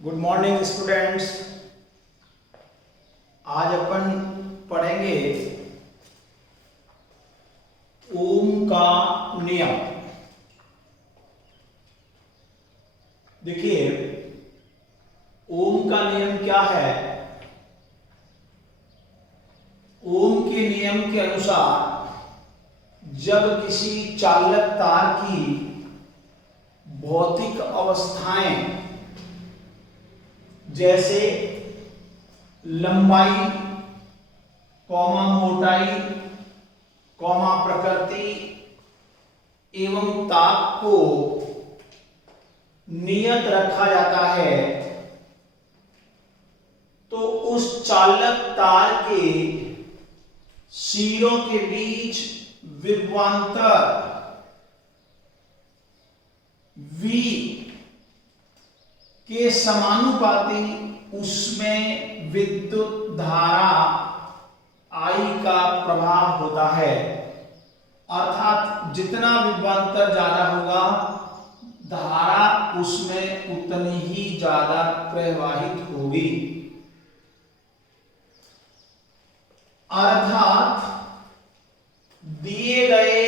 Good morning students. आज अपन पढ़ेंगे ओम का नियम। देखिए, ओम का नियम क्या है। ओम के नियम के अनुसार जब किसी चालक तार की भौतिक अवस्थाएं जैसे लंबाई, कौमा मोटाई, कौमा प्रकृति एवं ताप को नियत रखा जाता है, तो उस चालक तार के सिरों के बीच विभवांतर V के समानुपाती उसमें विद्युत धारा I का प्रवाह होता है। अर्थात जितना विभवांतर ज्यादा होगा, धारा उसमें उतनी ही ज्यादा प्रवाहित होगी। अर्थात दिए गए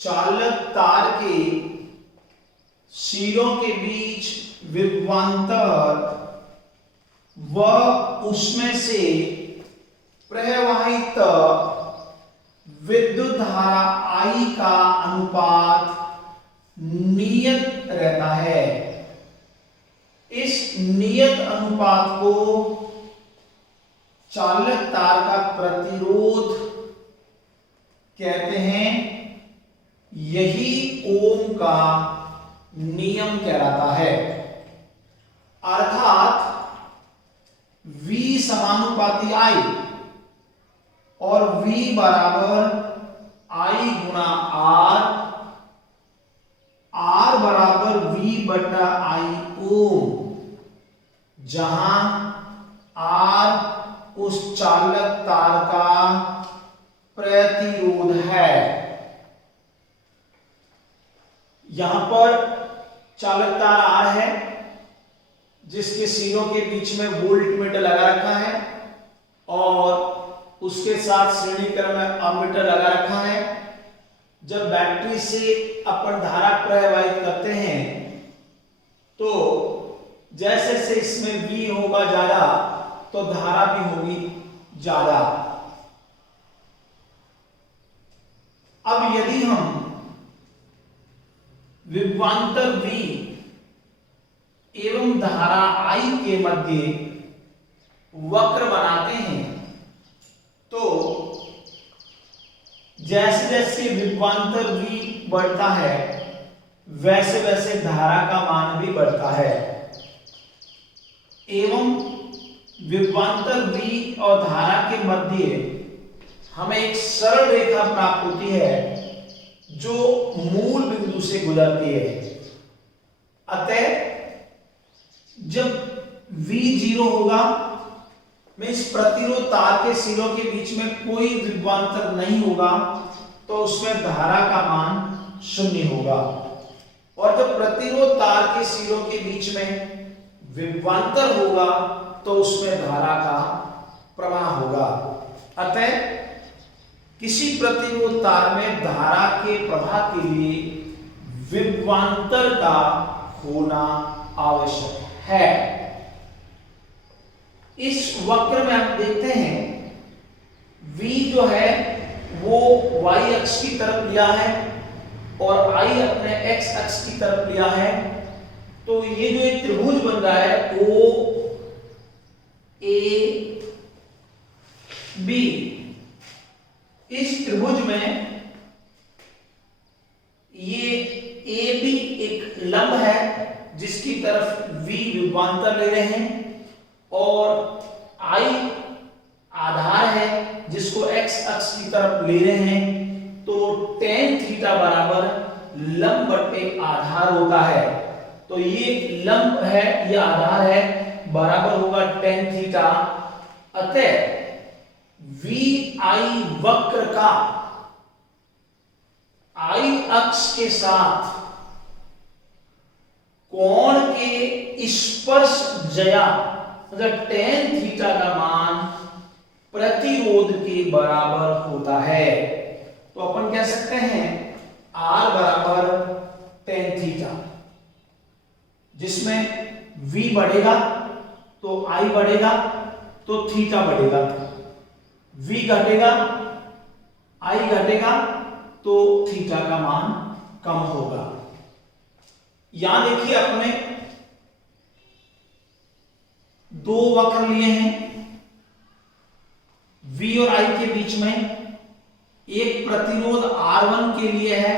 चालक तार के सिरों के बीच विभवांतर व उसमें से प्रवाहित विद्युत धारा I का अनुपात नियत रहता है। इस नियत अनुपात को चालक तार का प्रतिरोध कहते हैं। यही ओम का नियम कहलाता है। अर्थात V समानुपाती I और V बराबर I गुणा R, R बराबर V बटा I ओम, जहां R उस चालक तार का प्रतिरोध है। यहां पर चालक तार R है, जिसके सिरों के बीच में वोल्ट मीटर लगा रखा है और उसके साथ श्रेणी क्रम में अमीटर लगा रखा है। जब बैटरी से अपन धारा प्रवाहित करते हैं तो जैसे जैसे इसमें V होगा ज्यादा तो धारा भी होगी ज्यादा। अब यदि हम विभवांतर V एवं धारा I के मध्य वक्र बनाते हैं, तो जैसे जैसे विभवांतर V बढ़ता है वैसे वैसे धारा का मान भी बढ़ता है एवं विभवांतर V और धारा के मध्य हमें एक सरल रेखा प्राप्त होती है जो मूल बिंदु से गुजरती है। अतः जब V 0 होगा, मींस प्रतिरोध तार के सिरों के बीच में कोई विभवांतर नहीं होगा, तो उसमें धारा का मान 0 होगा। और जब प्रतिरोध तार के सिरों के बीच में विभवांतर होगा तो उसमें धारा का प्रवाह होगा। अतः किसी प्रतिरोध तार में धारा के प्रवाह के लिए विभवांतर का होना आवश्यक है। इस वक्र में आप देखते हैं V जो है वो y अक्ष की तरफ लिया है और I अपने x अक्ष की तरफ लिया है। तो ये जो एक त्रिभुज बन रहा है O A B, इस त्रिभुज में ये AB एक लंब है जिसकी तरफ V विभवांतर ले रहे हैं और I आधार है जिसको x अक्ष की तरफ ले रहे हैं। तो tan थीटा बराबर लंब बटे आधार होता है। तो ये लंब है, ये आधार है, बराबर होगा tan थीटा। अतः VI वक्र का I अक्ष के साथ कोण के स्पर्श जया मतलब tan थीटा का मान प्रतिरोध के बराबर होता है। तो अपन कह सकते हैं R बराबर tan थीटा, जिसमें V बढ़ेगा तो I बढ़ेगा तो थीटा बढ़ेगा, V घटेगा I घटेगा तो थीटा का मान कम होगा। यहां देखिए अपने दो वक्र लिए हैं, V और I के बीच में एक प्रतिरोध R1 के लिए है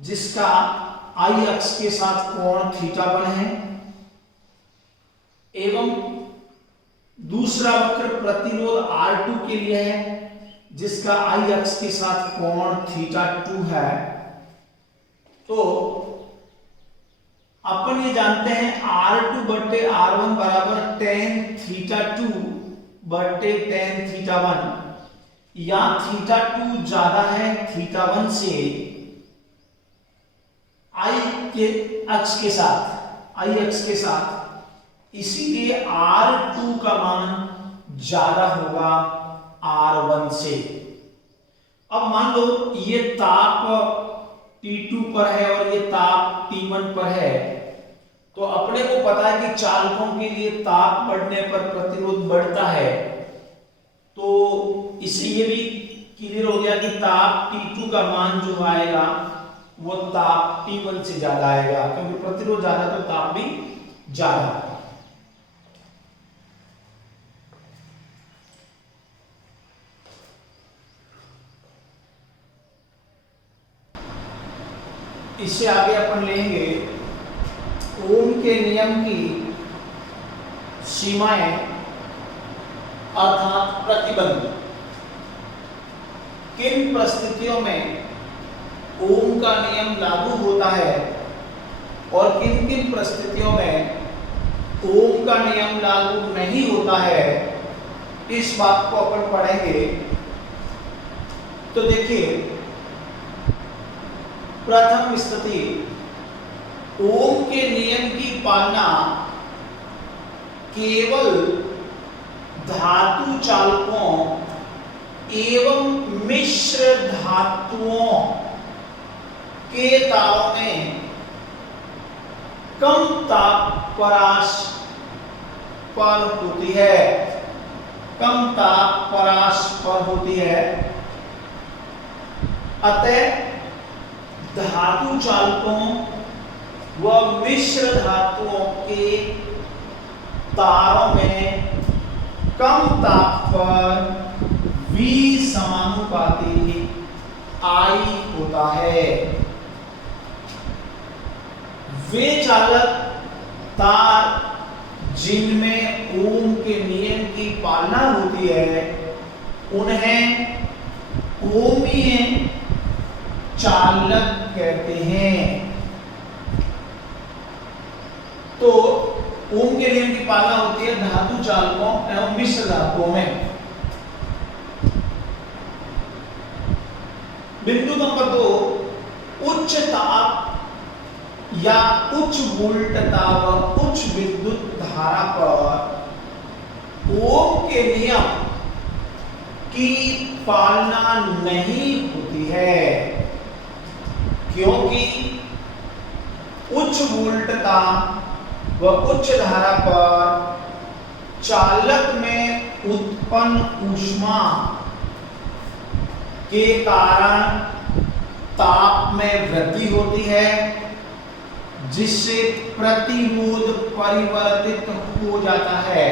जिसका I अक्ष के साथ कोण थीटा बन है, एवं दूसरा वक्र प्रतिरोध R2 के लिए है जिसका I अक्ष के साथ कोण थीटा 2 है। तो अपन ये जानते हैं R2 बट्टे R1 बराबर tan थीटा 2 बट्टे tan थीटा 1। या थीटा 2 ज्यादा है थीटा 1 से I के अक्ष के साथ, इसीलिए R2 का मान ज्यादा होगा R1 से। अब मान लो ये ताप T2 पर है और ये ताप T1 पर है, तो अपने को पता है कि चालकों के लिए ताप बढ़ने पर प्रतिरोध बढ़ता है, तो इससे ये भी क्लियर हो गया कि ताप T2 का मान जो आएगा वो ताप T1 से ज्यादा आएगा, क्योंकि प्रतिरोध ज्यादा तो ताप भी ज्यादा। इससे आगे अपन लेंगे ओम के नियम की सीमाएं अर्थात प्रतिबंध। किन परिस्थितियों में ओम का नियम लागू होता है और किन किन परिस्थितियों में ओम का नियम लागू नहीं होता है, इस बात को अपन पढ़ेंगे। तो देखिए, प्रथम स्थिति, ओम के नियम की पालना केवल धातु चालकों एवं मिश्र धातुओं के तारों में कम ताप परास पर होती है, कम ताप परास पर होती है। अतः धातु चालकों व मिश्र धातुओं के तारों में कम ताप पर V समानुपाती I होता है। वे चालक तार जिनमें ओम के नियम की पालना होती है उन्हें ओमीय चालक कहते हैं। तो ओम के नियम की पालना होती है धातु चालकों एवं मिश्र धातुओं में। बिंदु नंबर 2, उच्च ताप या उच्च वोल्टता व उच्च विद्युत धारा पर ओम के नियम की पालना नहीं होती है, क्योंकि उच्च वोल्टता व उच्च धारा पर चालक में उत्पन्न ऊष्मा के कारण ताप में वृद्धि होती है, जिससे प्रतिरोध परिवर्तित हो जाता है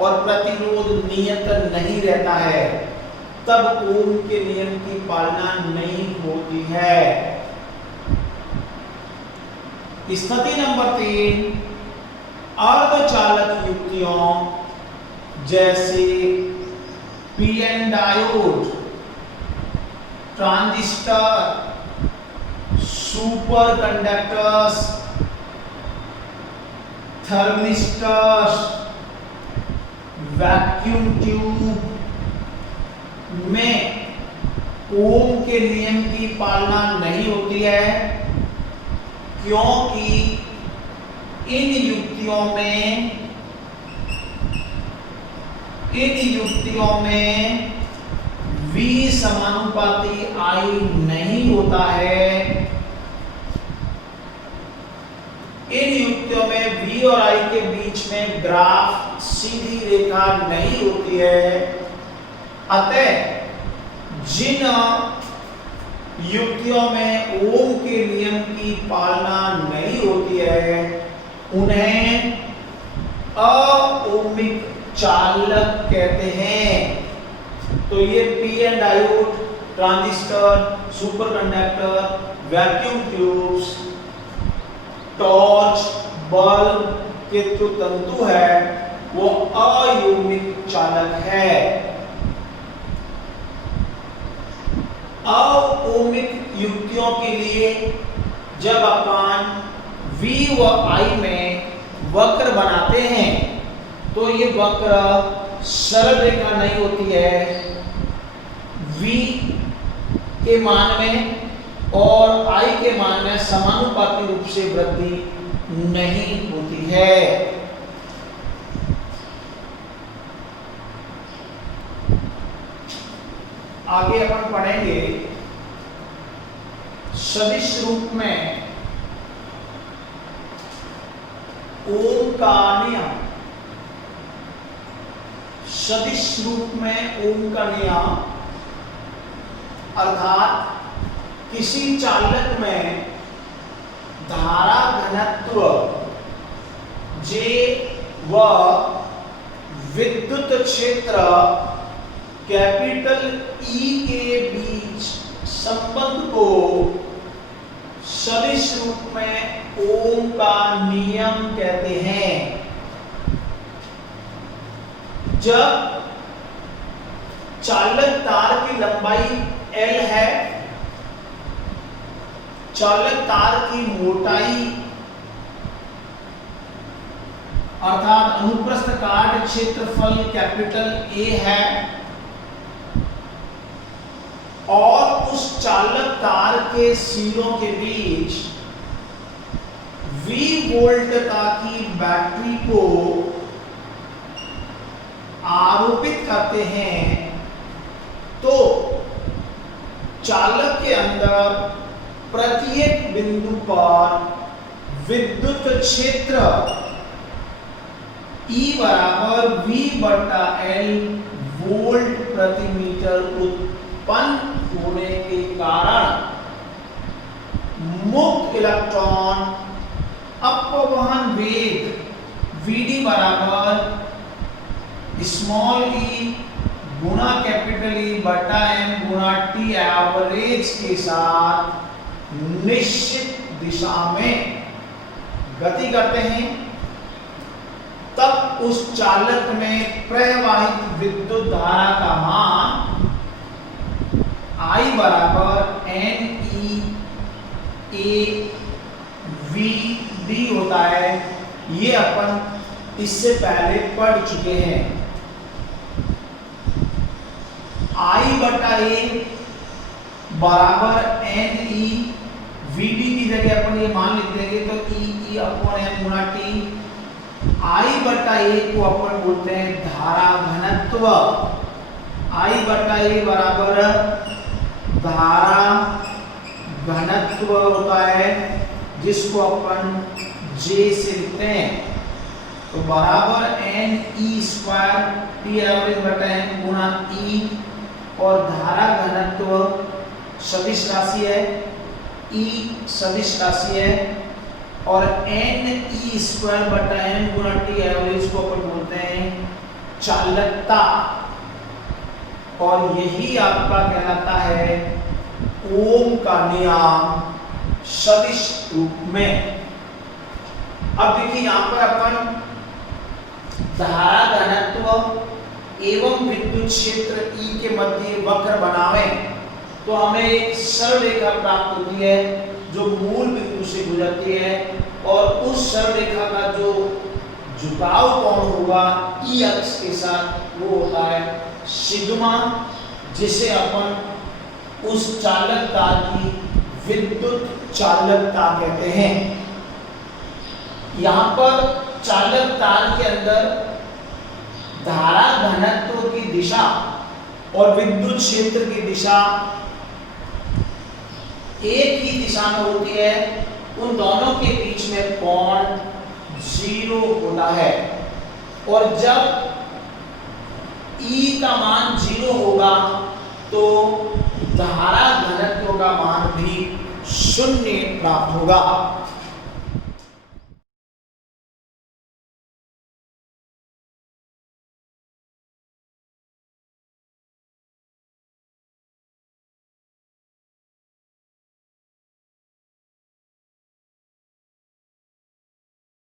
और प्रतिरोध नियत नहीं रहता है, तब ओम के नियम की पालना नहीं होती है। स्थिति नंबर 3, अर्धचालक युक्तियों जैसे PN diode, transistor, super conductors, thermistors, vacuum tube में ओम के नियम की पालना नहीं होती है, क्योंकि इन युक्तियों में V समानुपाती I नहीं होता है। इन युक्तियों में V और I के बीच में ग्राफ सीधी रेखा नहीं होती है। अतः जिन युक्तियों में ओम के नियम की पालना नहीं होती है उन्हें अओमिक चालक कहते हैं। तो ये P N diode, transistor, superconductor, vacuum tubes, torch, bulb के जो तंतु है वो अयोमिक चालक है। अओमिक युक्तियों के लिए जब अपन V व I में वक्र बनाते हैं तो ये वक्र सरल रेखा नहीं होती है। V के मान में और I के मान में समानुपाती रूप से वृद्धि नहीं होती है। आगे अपन पढ़ेंगे सदिश रूप में ओम का नियम। सदिश रूप में ओम का नियम अर्थात किसी चालक में धारा घनत्व J व विद्युत क्षेत्र कैपिटल E के बीच संबंध को सदिश रूप में ओम का नियम कहते हैं। जब चालक तार की लंबाई L है, चालक तार की मोटाई अर्थात अनुप्रस्थ काट क्षेत्रफल कैपिटल A है और उस चालक तार के सिरों के बीच V वोल्टता की बैटरी को आरोपित करते हैं तो चालक के अंदर प्रत्येक बिंदु पर विद्युत क्षेत्र E बराबर V बटा L वोल्ट प्रति मीटर उत्पन्न होने के कारण मुक्त इलेक्ट्रॉन अपवहन वेग Vd बराबर स्मॉल e गुणा कैपिटल E बटा m गुणा t एवरेज के साथ निश्चित दिशा में गति करते हैं। तब उस चालक में प्रवाहित विद्युत धारा का मान I बराबर NE A VD होता है। ये अपन इससे पहले पढ़ चुके हैं। I बटा A बराबर NE VD की जगह अपन ये मान लिख देंगे तो E अपॉन M गुणा T। I बटा A को अपन बोलते हैं धारा घनत्व। I बटा A बराबर धारा घनत्व होता है जिसको अपन J से लिखते हैं। तो बराबर NE स्क्वायर T एवरेज बटा M गुणा E और धारा घनत्व सदिश राशि है, E सदिश राशि है और NE स्क्वायर बटा M गुणा T एवरेज को अपन बोलते हैं चालकता। और यही आपका कहलाता है ओम का नियम सदिश रूप में। अब देखिए यहां पर अपन धारा घनत्व एवं विद्युत क्षेत्र E के मध्य वक्र बनावे तो हमें एक सरल रेखा प्राप्त होती है जो मूल बिंदु से गुजरती है और उस सरल रेखा का जो झुकाव कोण होगा E अक्ष के साथ वो होता है सिग्मा, जिसे अपन उस चालक तार की विद्युत चालकता कहते हैं। यहाँ पर चालक तार के अंदर धारा घनत्व की दिशा और विद्युत क्षेत्र की दिशा एक ही दिशा में होती है, उन दोनों के बीच में कोण 0 होता है। और जब E का मान 0 होगा तो धारा घनत्व का मान भी 0 प्राप्त होगा।